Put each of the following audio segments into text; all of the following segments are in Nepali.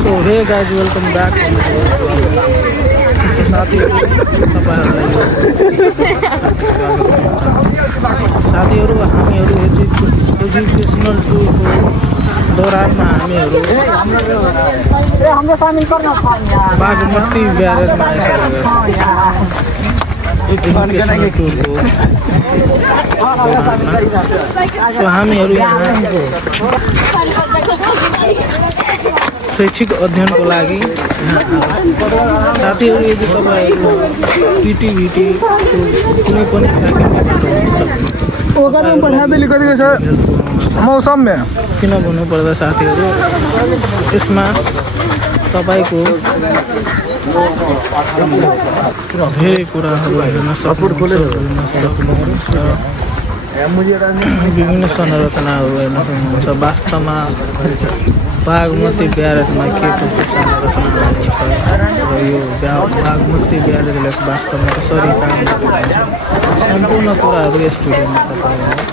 So hey guys, welcome back. So साथीहरु तपाईहरुलाई साथीहरु हामीहरु एजुकेशनल टुरको दौरानमा हामीहरु बागमती ब्यारेजमा आइसकेका छौं। एजुकेशनल टुरको दौरानमा सो हामीहरु यहाँ शैक्षिक अध्ययनको लागि साथीहरु यदि तपाईहरु टिटिभिटी कुनै पनि मौसममा किन भन्नुपर्दा साथीहरु यसमा तपाईको धेरै कुराहरु हेर्न सक्नुहुन्छ। विभिन्न संरचनाहरु हेर्न सक्नुहुन्छ। वास्तवमा बागमती ब्यारेजमा के कस्तो संरचनाहरु छ र यो बागमती ब्यारेजले वास्तवमा कसरी काम गरिरहेछ सम्पूर्ण कुराहरु यस भिडियोमा तपाईहरुले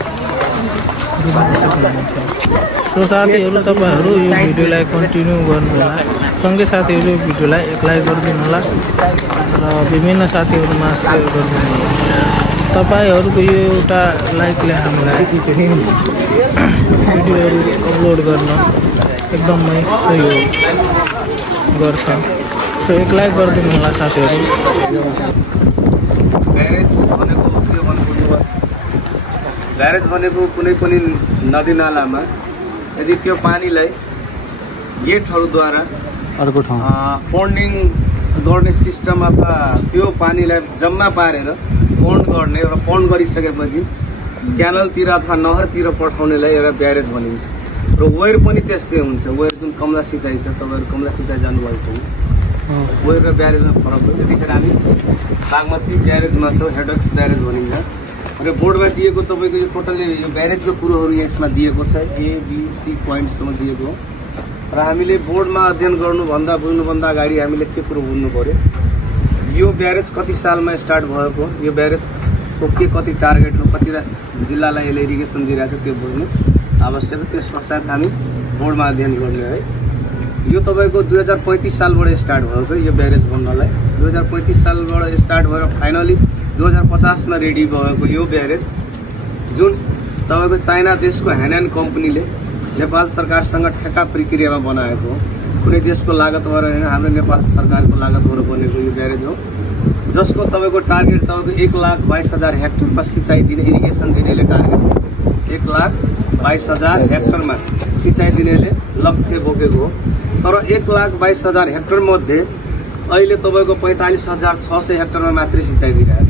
बुझ्न सक्नुहुन्छ। सो साथीहरु तपाईहरु यो भिडियोलाई कन्टिन्यू गर्नुहोला। सँगै साथीहरु यो भिडियोलाई एक लाइक गरिदिनु होला र विभिन्न साथीहरुमा शेयर गरिदिनु होला। तपाईहरुको यो एउटा लाइकले हामीलाई भिडियोहरु अपलोड गर्न एकदमै सहयोग गर्छ। सो एक लाइक गरिदिनु होला साथीहरु। ब्यारेज भनेको कुनै पनि नदी नालामा यदि त्यो पानीलाई गेटहरुद्वारा अर्को ठाउँ पन्डिङ गर्ने सिस्टम अथवा त्यो पानीलाई जम्मा पारेर पन्ड गर्ने र पन्ड गरिसकेपछि क्यानलतिर अथवा नहरतिर पठाउनेलाई एउटा ब्यारेज भनिन्छ। र वेयर पनि त्यस्तै हुन्छ। वेयर जुन कमला सिँचाइ छ, तपाईहरु कमला सिँचाइ जानुभएको छैन, वेयर र ब्यारेजमा फरक हो। त्यतिखेर हामी बागमती ब्यारेजमा छौँ, हेडक्स ब्यारेज भनिन्छ। र बोर्डमा दिएको तपाईको यो टोटली यो ब्यारेजको कुरोहरु यसमा दिएको छ, ए बी सी पोइन्टसम्म दिएको हो। र हामीले बोर्डमा अध्ययन गर्नुभन्दा बुझ्नुभन्दा अगाडि हामीले के कुरो बुझ्नु पर्यो, यो ब्यारेज कति सालमा स्टार्ट भएको, यो ब्यारेजको के कति टार्गेट हो, कति जिल्लालाई यसले इरिगेसन दिइरहेको छ त्यो बुझ्नु आवश्यक। त्यस पश्चात हामी बोर्डमा अध्ययन गर्ने है। यो तपाईको 2035 सालबाट स्टार्ट भएको यो ब्यारेज बन्नलाई। 2035 सालबाट स्टार्ट भएर फाइनली 2050 मा रेडी भएको यो ब्यारेज जुन तपाईको चाइना देशको ह्यानन कम्पनीले नेपाल सरकारसँग ठेक्का प्रक्रियामा बनाएको हो। कुनै देशको लागतबाट हैन, हाम्रो नेपाल सरकारको लागतबाट बनेको यो ब्यारेज हो, जसको तपाईको टार्गेट तपाईको 1,22,000 हेक्टरमा सिँचाइ दिने इरिगेसन दिनेले टार्गेट 1,22,000 हेक्टरमा सिँचाइ दिनेले लक्ष्य बोकेको हो। तर 1,22,000 हेक्टर मध्ये अहिले तपाईको 45,600 हेक्टरमा मात्रै सिँचाइ दिइरहेछ।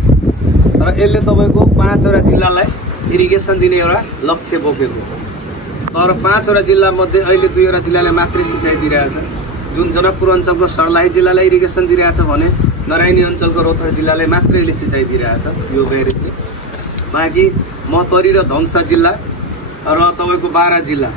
तर यसले तपाईको 5 वटा जिल्लालाई इरिगेसन दिने एउटा लक्ष्य बोकेको हो। तर 5 वटा जिल्ला मध्ये अहिले 2 वटा जिल्लालाई मात्रै सिँचाइ दिइरहेछ। जुन जनकपुर अञ्चलको सर्लाही जिल्लालाई इरिगेसन दिइरहेछ भने नारायणी अञ्चलको रौतहट जिल्लालाई मात्रै यसले सिँचाइ दिइरहेछ यो ब्यारेजले। बाँकी महतरी र धनसा जिल्ला र तपाईको 12 जिल्ला,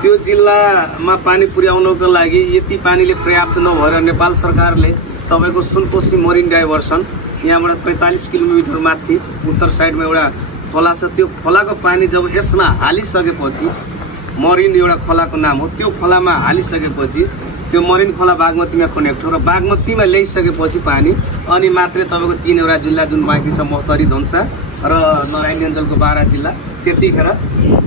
त्यो जिल्लामा पानी पुर्याउनको लागि यति पानीले पर्याप्त नभएर नेपाल सरकारले तपाईको सुनकोशी मरिन डाइभर्सन यहाँबाट 45 किलोमिटर माथि उत्तर साइडमा एउटा खोला छ। त्यो खोलाको पानी जब यसमा हालिसकेपछि, मरिन एउटा खोलाको नाम हो, त्यो खोलामा हालिसकेपछि त्यो मरिन खोला बागमतीमा कनेक्ट हो र बागमतीमा ल्याइसकेपछि पानी अनि मात्रै तपाईको 3 वटा जिल्ला जुन बाँकी छ महतरी धनसा र नारायणी अञ्चलको 12 जिल्ला त्यतिखेर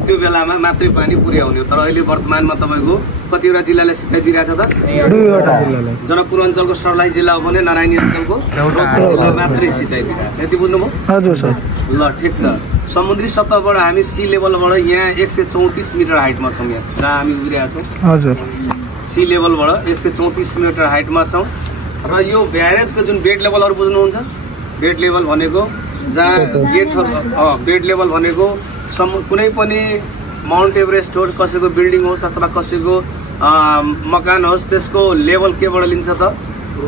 त्यो बेलामा मात्रै पानी पुर्याउने हो। तर अहिले वर्तमानमा तपाईको कतिवटा जिल्लाले सिँचाइ दिइरहेछ त? 2 वटा जिल्लालाई। जनकपुर अञ्चलको सर्लाही जिल्ला हो भने नारायणी अञ्चलको जिल्ला मात्रै सिँचाइ दिइरहेछ। यति बुझ्नुभयो? हजुर सर। ल ठिक छ। समुद्री सतहबाट हामी सी लेभलबाट यहाँ 134 मिटर हाइटमा छौँ। यहाँ जहाँ हामी उभिरहेका छौँ हजुर, सी लेभलबाट 134 मिटर हाइटमा छौँ। र यो ब्यारेजको जुन बेड लेभलहरू बुझ्नुहुन्छ, बेड लेभल भनेको जहाँ गेटहरू, बेड लेभल भनेको कुनै पनि माउन्ट एभरेस्ट होस्, कसैको बिल्डिङ होस् अथवा कसैको मकान होस्, त्यसको लेभल केबाट लिन्छ त?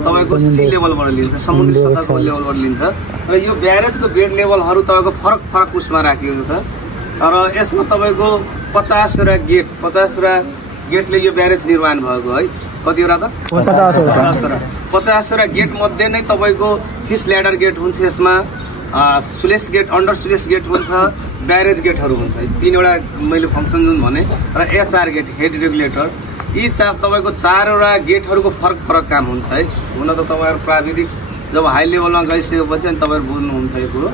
तपाईको सी लेभलबाट लिन्छ, समुद्री सतहको लेभलबाट लिन्छ। र यो ब्यारेजको बेड लेभलहरू तपाईको फरक फरक उसमा राखिएको छ। र यसमा तपाईको 50 वटा गेट, 50 वटा गेटले यो ब्यारेज निर्माण भएको है। कतिवटा त? 50 वटा। 50 वटा गेट मध्ये नै तपाईको फिस ल्याडर गेट हुन्छ, यसमा sluice gate, under sluice gate हुन्छ, ब्यारेज गेटहरू हुन्छ। 3 वटा मैले फंक्सन जुन भने। र एचआर गेट, हेड रेगुलेटर, यी तपाईँको 4वटा गेटहरूको फरक काम हुन्छ है। हुन त तपाईँहरू प्राविधिक जब हाई लेभलमा गइसकेपछि अनि तपाईँहरू बुझ्नुहुन्छ यो कुरो।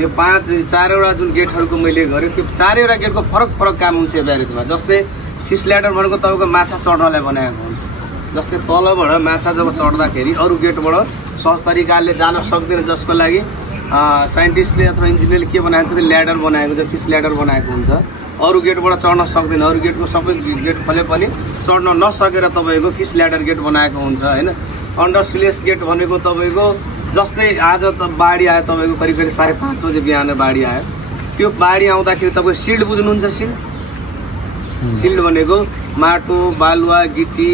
यो 4वटा जुन गेटहरूको मैले गरेँ त्यो 4वटा गेटको फरक काम हुन्छ यो ब्यारेजमा। जस्तै फिस ल्याडर भनेको तपाईँको माछा चढ्नलाई बनाएको हुन्छ। जस्तै तलबाट माछा जब चढ्दाखेरि अरू गेटबाट सहज तरिकाले जान सक्दैन, जसको लागि साइन्टिस्टले अथवा इन्जिनियरले के बनाएको छ त्यो ल्याडर बनाएको हुन्छ, फिस ल्याडर बनाएको हुन्छ। अरू गेटबाट चढ्न सक्दैन, अरू गेटको सबै गेट खोले पनि चढ्न नसकेर तपाईँको फिस ल्याडर गेट बनाएको हुन्छ होइन। अन्डर स्लुइस गेट भनेको तपाईँको जस्तै आज त बाढी आयो तपाईँको करिब 5:30 बजे बिहान बाढी आयो। त्यो बाढी आउँदाखेरि तपाईँ सिल्ड बुझ्नुहुन्छ? सिल्ड भनेको माटो, बालुवा, गिटी,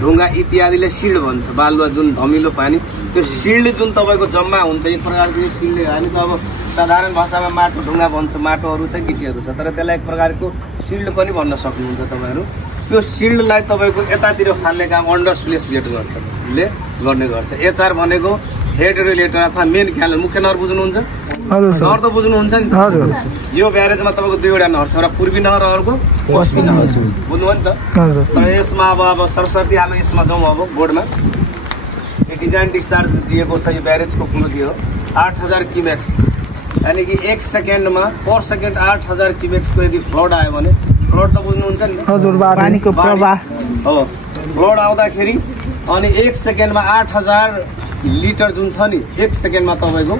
ढुङ्गा इत्यादिले सिल्ड भन्छ। बालुवा जुन धमिलो पानी, त्यो सिल्ड जुन तपाईँको जम्मा हुन्छ एक प्रकारको यो सिल्ड होइन त। अब साधारण भाषामा माटो ढुङ्गा भन्छ, माटोहरू छ, गिटीहरू छ, तर त्यसलाई एक प्रकारको सिल्ड पनि भन्न सक्नुहुन्छ तपाईँहरू। त्यो सिल्डलाई तपाईँको यतातिर फाल्ने काम अन्डर स्लुइस गेट गर्ने गर्छ। एचआर भनेको हेड रिलेटर अथवा मेन क्यानल, मुख्य नहर बुझ्नुहुन्छ? नहर त बुझ्नुहुन्छ नि? यो ब्यारेजमा तपाईँको 2वटा नहर छ, एउटा पूर्वी नहर, अर्को पश्चिमी नहर, बुझ्नुभयो नि त? तर यसमा अब सरस्वती हामी यसमा जाउँ अब बोर्डमा। यो डिजाइन डिस्चार्ज दिएको छ, यो ब्यारेजको कुरो दियो 8000 क्युमेक्स, यानि कि 1 सेकेन्डमा पर सेकेन्ड 8000 क्युमेक्सको यदि फ्लड आयो भने, फ्लड त बुझ्नुहुन्छ नि? पानीको प्रवाह हो। फ्लड आउँदाखेरि अनि 1 सेकेन्डमा 8000 लिटर जुन छ नि 1 सेकेन्डमा तपाईँको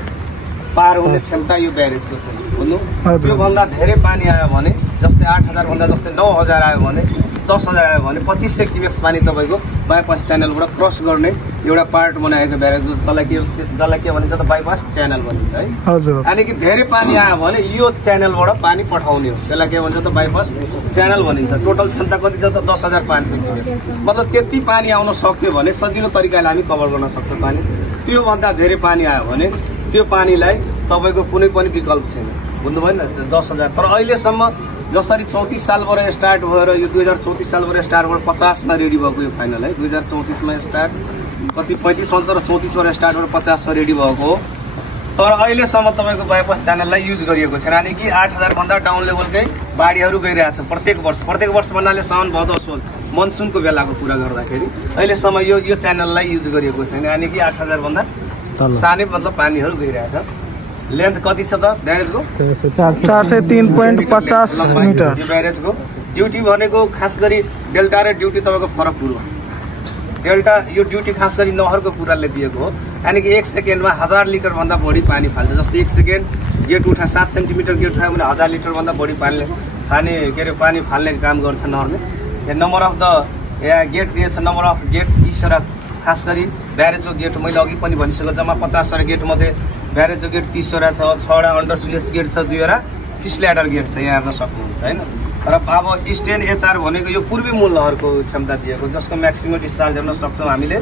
पार हुने क्षमता यो ब्यारेजको छ। बुझ्नु? त्योभन्दा धेरै पानी आयो भने, जस्तै 8000 भन्दा जस्तै 9000 आयो भने, 10000 आयो भने 2500 क्युमेक्स पानी तपाईँको बाइपास च्यानलबाट क्रस गर्ने एउटा पार्ट बनाएको ब्यारेज। जसलाई के भनिन्छ त? बाइपास च्यानल भनिन्छ है। यानि कि धेरै पानी आयो भने यो च्यानलबाट पानी पठाउने हो, त्यसलाई के भन्छ त? बाइपास च्यानल भनिन्छ। टोटल क्षमता कति छ त? 10500 क्युमेक्स। मतलब त्यति पानी आउन सक्यो भने सजिलो तरिकाले हामी कभर गर्न सक्छ पानी। त्योभन्दा धेरै पानी आयो भने त्यो पानीलाई तपाईँको कुनै पनि विकल्प छैन, बुझ्नुभयो नि? 10000। तर अहिलेसम्म जसरी 34 सालबाट स्टार्ट भएर यो 2034 सालबाट स्टार्ट भएर 50 मा रेडी भएको यो फाइनल है। 2034 मा स्टार्ट, कति 35 मा तर 34 बाट स्टार्ट भएर 50 मा रेडी भएको हो। तर अहिलेसम्म तपाईँको बाइपास च्यानललाई युज गरिएको छैन। यानि कि 8000 भन्दा डाउन लेभलकै बाढीहरू गइरहेछ प्रत्येक वर्ष भन्नाले साउन भदौ असोज मनसुनको बेलाको कुरा गर्दाखेरि अहिलेसम्म यो च्यानललाई युज गरिएको छैन। यानि कि 8000 भन्दा सानै मतलब पानीहरू गइरहेछ। लेन्थ कति छ त ब्यारेजको? 403.50 मिटर। यो ब्यारेजको ड्युटी भनेको खास गरी डेल्टा र ड्युटी तपाईँको फरक कुरो। डेल्टा यो ड्युटी खास गरी नहरको कुराले दिएको हो। यानि कि 1 सेकेन्डमा 1000 लिटर भन्दा बढी पानी फाल्छ। जस्तै 1 सेकेन्ड गेट उठा 7 सेन्टिमिटर गेट उठायो भने 1000 लिटर भन्दा बढी पानी फाल्ने काम गर्छ नहरले। नम्बर अफ द यहाँ गेट दिएछ, नम्बर अफ गेट 30वटा। खास गरी ब्यारेजको गेट मैले अघि पनि भनिसकेको, जम्मा 50वटा गेट मध्ये ब्यारेजको गेट 30वटा छ, 6वटा अन्डर स्लुइस गेट छ, 2वटा फिस ल्याडर गेट छ, यहाँ हेर्न सक्नुहुन्छ होइन। र अब इस्टर्न एचआर भनेको यो पूर्वी मूल नहरको क्षमता दिएको, जसको म्याक्सिमम डिस्चार्ज हेर्न सक्छौँ हामीले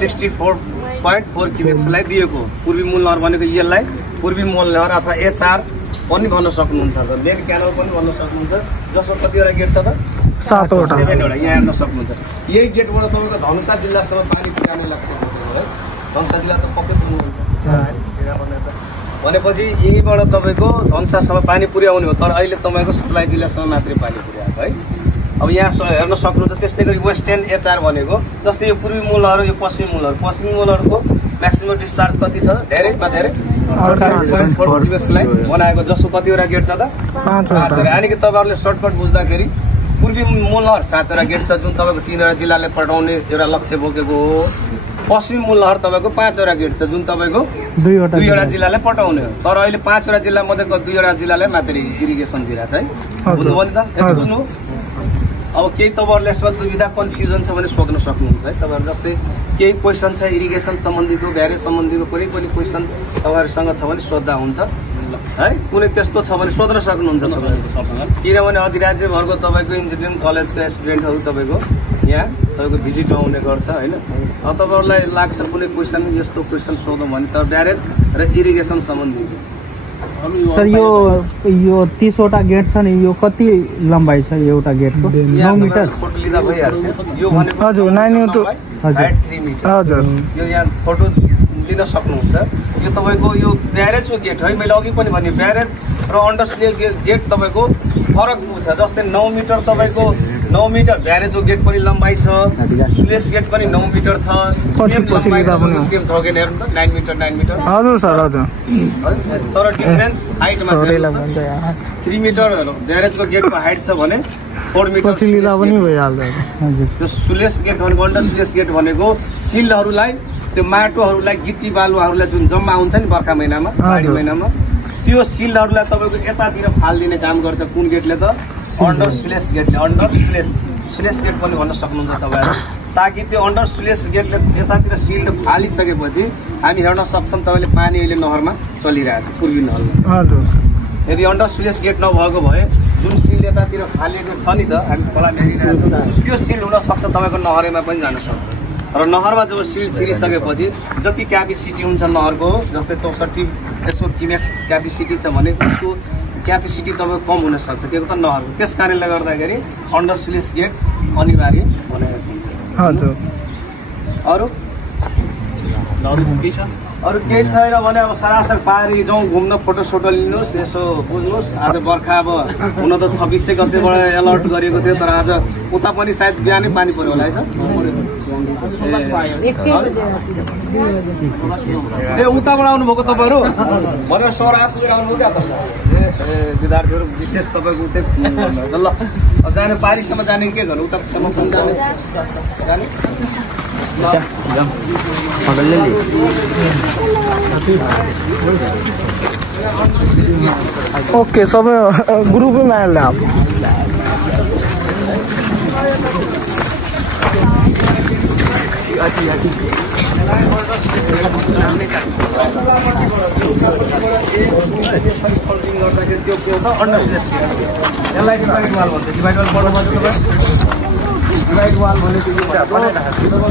64.4 क्युमेक्सलाई दिएको। पूर्वी मूल नहर भनेको यसलाई पूर्वी मूल नहर अथवा एचआर पनि भन्न सक्नुहुन्छ, मेन क्यानल पनि भन्न सक्नुहुन्छ, जसको कतिवटा गेट छ त? 7वटा। 7वटा यहाँ हेर्न सक्नुहुन्छ। यही गेटबाट तपाईँको धनुषा जिल्लासम्म पानी पुर्याउने लाग्छ है। धनुषा जिल्ला त पक्कै पुग्नुहुन्छ भनेपछि यहीँबाट तपाईँको धनुषासम्म पानी पुर्याउने हो। तर अहिले तपाईँको सप्लाई जिल्लासम्म मात्रै पानी पुर्याएको है। अब यहाँ हेर्न सक्नुहुन्छ। त्यस्तै गरी वेस्टर्न एचआर भनेको जस्तै यो पूर्वी मूलहरू, यो पश्चिमी मूलहरूको म्याक्सिमम डिस्चार्ज कति छ? धेरै 48.4 क्युमेक्सलाई बनाएको, जसको कतिवटा गेट छ त? 5वटा। यानि कि तपाईँहरूले सर्टकट बुझ्दाखेरि पूर्वी मूलहर 7वटा गेट छ, जुन तपाईँको 3वटा जिल्लाले पठाउने एउटा लक्ष्य बोकेको हो। पश्चिमी मूलहर तपाईँको 5वटा गेट छ, जुन तपाईँको 2वटा जिल्लाले पठाउने हो। तर अहिले 5वटा जिल्ला मध्येको 2वटा जिल्लाले मात्रै इरिगेसन दिइरहेछ है। बुझ्नुभयो नि त? बुझ्नु। अब केही तपाईँहरूले यसमा दुविधा कन्फ्युजन छ भने सोध्न सक्नुहुन्छ है। तपाईँहरू जस्तै केही क्वेसन छ इरिगेसन सम्बन्धीको, ब्यारेज सम्बन्धीको कुनै पनि क्वेसन तपाईँहरूसँग छ भने सोद्धा हुन्छ है। कुनै त्यस्तो छ भने सोध्न सक्नुहुन्छ तपाईँहरूको सबसँग। किनभने अधिराज्यभरको तपाईँको इन्जिनियरिङ कलेजको स्टुडेन्टहरू तपाईँको यहाँ तपाईँको भिजिट आउने गर्छ होइन। अब तपाईँहरूलाई लाग्छ कुनै क्वेसन यस्तो क्वेसन सोधौँ भने त ब्यारेज र इरिगेसन सम्बन्धी। सर यो 30वटा गेट छ नि, यो कति लम्बाइ छ एउटा गेटको? 9 मिटर फोटो लिँदा भइहाल्छ। यो भनेको हजुर 9 to 3 मिटर। हजुर यो यहाँ फोटो लिन सक्नुहुन्छ। यो तपाईँको यो ब्यारेजको गेट है। मैले अघि पनि भने ब्यारेज र अन्डर स्लुइस गेट तपाईँको फरक छ। जस्तै 9 मिटर तपाईँको 9 मिटर ब्यारेजको गेट पनि लम्बाइ छ, स्लुइस गेट पनि 9 मिटर छ, सेम छ कि हेर्नु त 9 मिटर 9 मिटर। हजुर सर हजुर। तर डिफरेन्स हाइटमा छ। 3 मिटर ब्यारेजको गेटको हाइट छ भने 4 मिटर पछि लिँदा पनि भइहाल्छ। हजुर। त्यो स्लुइस गेट भनेको अन्डर स्लुइस गेट भनेको सिल्डहरूलाई त्यो माटोहरूलाई गिटी बालुवाहरूलाई जुन जम्मा हुन्छ नि बर्खा महिनामा बाढी महिनामा त्यो सिल्डहरूलाई तपाईँको यतातिर फालिदिने काम गर्छ। कुन गेटले त? अन्डर स्लुइस गेटले। अन्डर स्लुइस गेट पनि भन्न सक्नुहुन्छ तपाईँहरू, ताकि त्यो अन्डर स्लुइस गेटले यतातिर सिल्ड फालिसकेपछि हामी हेर्न सक्छौँ तपाईँले पानी अहिले नहरमा चलिरहेछ पूर्वी नहरमा। हजुर। यदि अन्डर स्लुइस गेट नभएको भए जुन सिल्ड यतातिर फालिएको छ नि त हामी खोलामा हेरिरहेछौँ त्यो सिल्ड हुनसक्छ तपाईँको नहरमा पनि जान सक्छ। र नहरमा जब सिल्ड छिरिसकेपछि जति क्यापेसिटी हुन्छ नहरको, जस्तै 64 यसको किमेक्स क्यापेसिटी छ भने उसको क्यापेसिटी तपाईँको कम हुनसक्छ के त नहरको। त्यस कारणले गर्दाखेरि अन्डर स्लुइस गेट अनिवार्य बनाएको हुन्छ। हजुर। अरू केही छैन भने अब सरासर पारी जाउँ घुम्न, फोटोसोटो लिनुहोस्, यसो बुझ्नुहोस्। आज बर्खा अब हुन त 26 गतेबाट अलर्ट गरेको थियो, तर आज उता पनि सायद बिहानै पानी पऱ्यो होला है सर? ए उताबाट आउनुभएको तपाईँहरू भनेर सर आफूले आउनुभयो क्या? विद्यार्थीहरू विशेष तपाईँको उतै ल अब जाने पारीसम्म जाने के गर्नु? उतासम्म पनि जाने ओके सबै ग्रुपमै आइहाल्यो आप। यसलाई डिभाइड वाल भन्छ। डिभाइड वाल पढ्नु पर्छ तपाईँ। डिभाइड वाल भनेको यो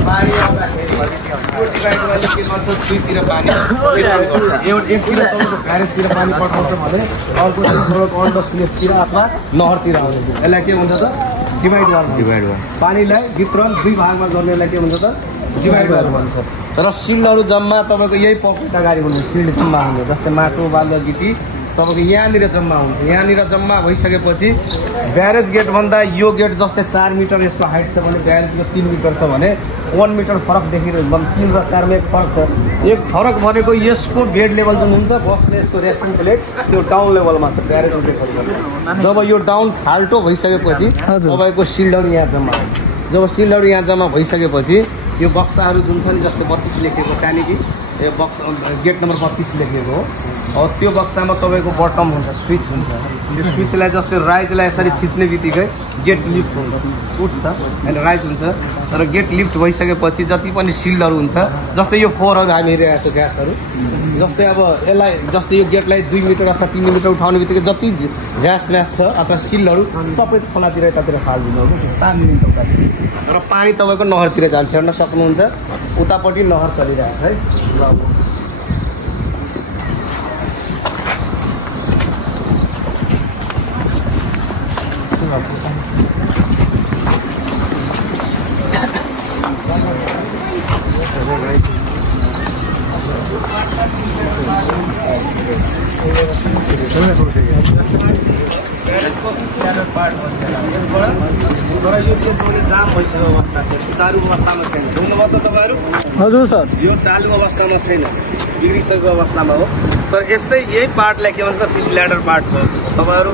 बाढी आउँदाखेरि डिभाइड वालले के गर्छ? दुईतिर पानी एकतिर तपाईँको ब्यारेजतिर पानी पठाउँछ भने अर्को अन्डर स्लुइसतिर अथवा नहरतिर आउँछ। यसलाई के भन्छ त? Divide wall. डिभाइड वाल पानीलाई वितरण दुई भागमा गर्नेलाई के भन्छ त? डिभाइड वाल भन्छ। र सिल्डहरू जम्मा तपाईँको यही पकेट अगाडि हुन्छ। सिल्ड जम्मा हुन्छ, जस्तै माटो बालुवा गिटी तपाईँको यहाँनिर जम्मा हुन्छ। यहाँनिर जम्मा भइसकेपछि ब्यारेज गेटभन्दा यो गेट जस्तै 4 मिटर यसको हाइट छ भने ब्यारेजको 3 मिटर छ भने 1 मिटर फरक देखिरहेको 3 र 4 मा एक फरक छ। एक फरक भनेको यसको बेड लेभल जुन हुन्छ बस्ने यसको रेस्टिङ प्लेट त्यो डाउन लेभलमा छ ब्यारेजको गेटभन्दा। जब यो डाउन फाल्टो भइसकेपछि तपाईँको सिल्डहरू यहाँ जम्मा हुन्छ। जब सिल्डहरू यहाँ जम्मा भइसकेपछि यो बक्साहरू जुन छ नि, जस्तो 32 लेखिएको टानीकी यो बक्स गेट नम्बर 32 लेखिएको हो, त्यो बक्सामा तपाईँको बटम हुन्छ, स्विच हुन्छ। त्यो स्विचलाई जस्तै राइजलाई यसरी थिच्ने बित्तिकै गेट लिफ्ट हुन्छ, उठ्छ होइन राइज हुन्छ। तर गेट लिफ्ट भइसकेपछि जति पनि सिल्डहरू हुन्छ, जस्तै यो फोरहरू हामी हेरिरहेको छ झ्यासहरू, जस्तै अब यसलाई जस्तै यो गेटलाई 2 मिटर अथवा 3 मिटर उठाउने बित्तिकै जति झ्यास व्यास छ अथवा सिल्डहरू सबै खोलातिर यतातिर फालिदिनु हो कि तानिदिनु उतातिर। र पानी तपाईँको नहरतिर जान्छ, हेर्न सक्नुहुन्छ उतापट्टि नहर चलिरहेको छ है। हजुर सर, यो चालु अवस्थामा छैन, बिग्रिसकेको अवस्थामा हो। तर यस्तै यही पार्टलाई के भन्छ फिस ल्याडर पार्ट हो। तपाईँहरू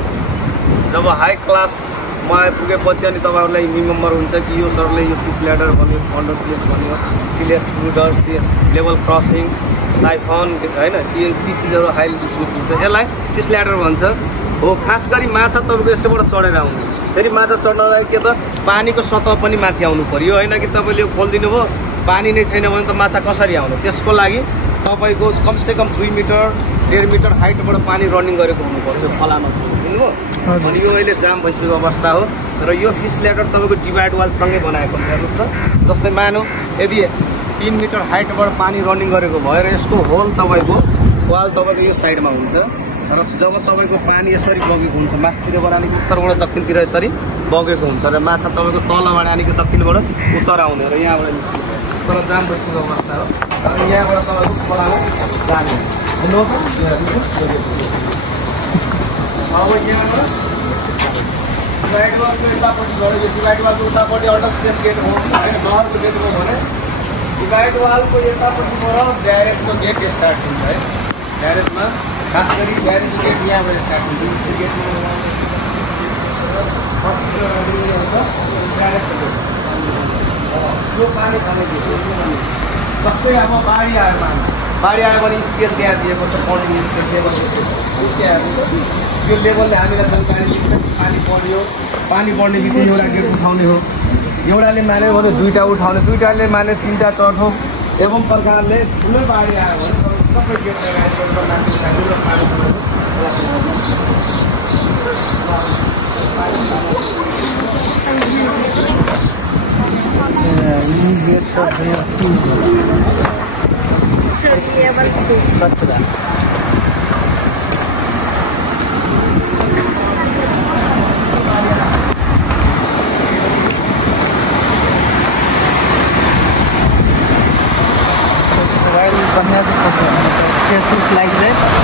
जब हाई क्लासमा पुगेपछि अनि तपाईँहरूलाई रिमेम्बर हुन्छ कि यो सरले यो फिस ल्याडर भन्यो, अन्डर स्लुइस भन्यो, सिलियस ब्रुडर, लेभल क्रसिङ, साइफन होइन, ती चिजहरू हाई स्कुल हुन्छ। यसलाई फिस ल्याडर भन्छ हो। खास गरी माछा तपाईँको यसैबाट चढेर आउने, फेरि माछा चढ्नलाई के त पानीको सतह पनि माथि आउनु पर्यो होइन कि तपाईँले खोलिदिनु भयो पानी नै छैन भने त माछा कसरी आउनु। त्यसको लागि तपाईँको कमसेकम 2 मिटर 1.5 मिटर हाइटबाट पानी रनिङ गरेको हुनुपर्छ खोलामा, बुझ्नुभयो? अनि यो अहिले जाम भइसकेको अवस्था हो। र यो फिस ल्याडर तपाईँको डिभाइड वालसँगै बनाएको छ। हेर्नुहोस् त, जस्तै मानौँ यदि 3 मिटर हाइटबाट पानी रनिङ गरेको भएर यसको होल तपाईँको वाल तपाईँको यो साइडमा हुन्छ। र जब तपाईँको पानी यसरी बगेको हुन्छ माथितिरबाट अलिक उत्तरबाट दक्षिणतिर यसरी बगेको हुन्छ र माछा तपाईँको तलबाट अलिक दक्षिणबाट उत्तर आउने र यहाँबाट निस्किने। तर जाम भइसकेको अवस्था हो। र यहाँबाट तपाईँको खोलामा जाने। अब यहाँबाट डिभाइड वालको यतापट्टि गयो यो डिभाइड वालको उतापट्टि अन्डरस्पेस गेट हो नहरको गेट हो भने डिभाइड वालको यतापट्टिबाट ब्यारेजको गेट स्टार्ट हुन्छ है ब्यारेजमा खास गरी ब्यारेजको गेट यहाँबाट स्टार्ट हुन्छ यो गेटमा यो पानी खाने जस्तै अब बाढी आयो भने स्केल त्यहाँ दिएको छ पढ्ने स्केल लेभल त्यहाँ त्यो लेभलले हामीलाई जानकारी दिन्छ पानी बढ्यो पानी बढ्ने बित्तिकै एउटा गेट उठाउने हो एउटाले मान्यो भने दुईवटा उठाउने दुईवटाले माने तिनवटा चढ्थो एवं प्रकारले ठुलो बाढी आयो भने सबै get like that.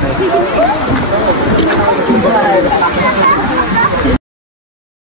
Thank you.